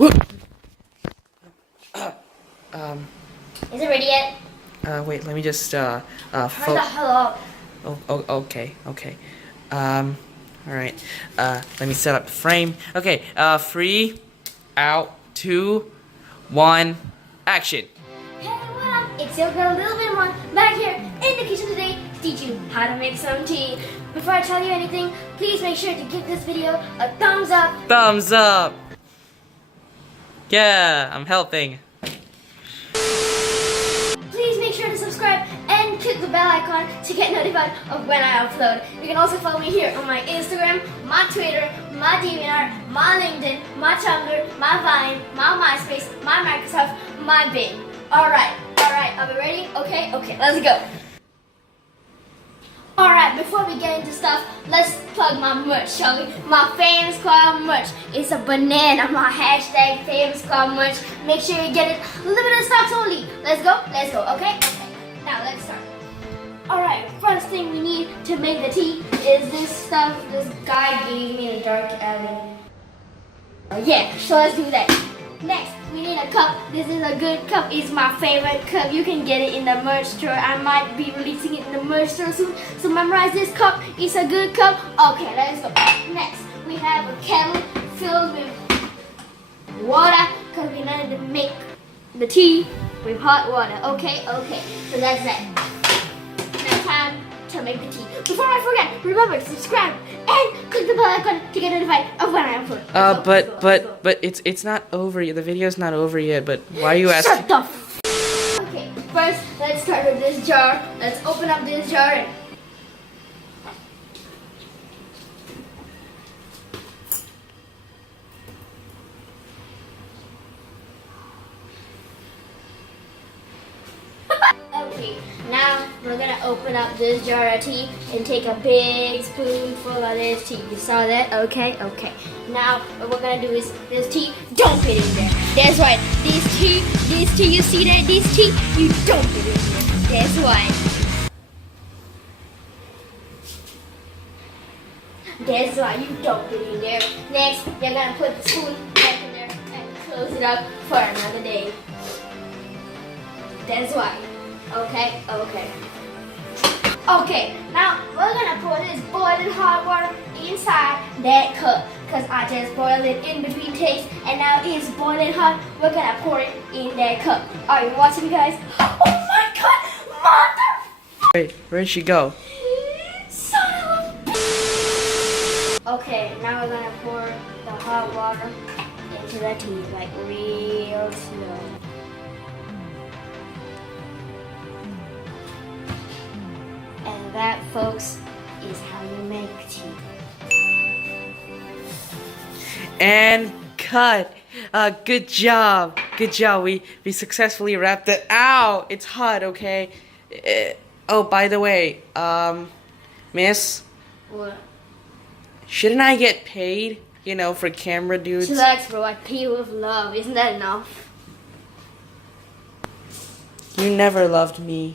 Is it ready yet? Wait, let me just, Turn the hell up. oh, okay. Alright. Let me set up the frame. Okay, 3, out, 2, 1, action. Hey, what up? It's your girl Lil Vinmon back here in the kitchen today to teach you how to make some tea. Before I tell you anything, please make sure to give this video a thumbs up. Thumbs up! Yeah, I'm helping. Please make sure to subscribe and click the bell icon to get notified of when I upload. You can also follow me here on my Instagram, my Twitter, my DeviantArt, my LinkedIn, my Tumblr, my Vine, my MySpace, my Microsoft, my Bing. Alright, are we ready? Okay, let's go. Alright, before we get into stuff, let's plug my merch, shall we? My Famous Club merch. It's a banana, my hashtag Famous Club merch. Make sure you get it. Limited stocks only. Let's go, okay? Now let's start. Alright, first thing we need to make the tea is this stuff this guy gave me in a dark alley. Yeah, so let's do that. Next, we need a cup. This is a good cup. It's my favorite cup. You can get it in the merch store. I might be releasing it in the merch store soon. So memorize this cup. It's a good cup. Okay, let's go. Next, we have a kettle filled with water because we need to make the tea with hot water. Okay. So that's that. Now time to make the tea. Before I forget, remember to subscribe and click the bell icon to get notified of when I upload. But it's not over yet. The video's not over yet. But why are you asking? Shut the f. Okay, first let's start with this jar. Let's open up this jar. And okay, now we're gonna open up this jar of tea and take a big spoonful of this tea. You saw that? Okay. Now what we're gonna do is this tea, dump it in there. That's right. This tea, you see that? This tea, you dump it in there. That's right. That's right, you dump it in there. Next, you're gonna put the spoon back in there and close it up for another day. That's right. Okay. Okay, now we're gonna pour this boiling hot water inside that cup because I just boiled it in between takes and now it's boiling hot. We're gonna pour it in that cup. Are you watching, guys? Oh my god, mother! Wait, where'd she go? Son of a... Okay, now we're gonna pour the hot water into the tea like real slow. And that, folks, is how you make tea. And cut. Good job. We successfully wrapped it out. It's hot, okay? Oh, by the way, miss. What? Shouldn't I get paid? You know, for camera dudes. Chillax, bro. I pay you with love. Isn't that enough? You never loved me.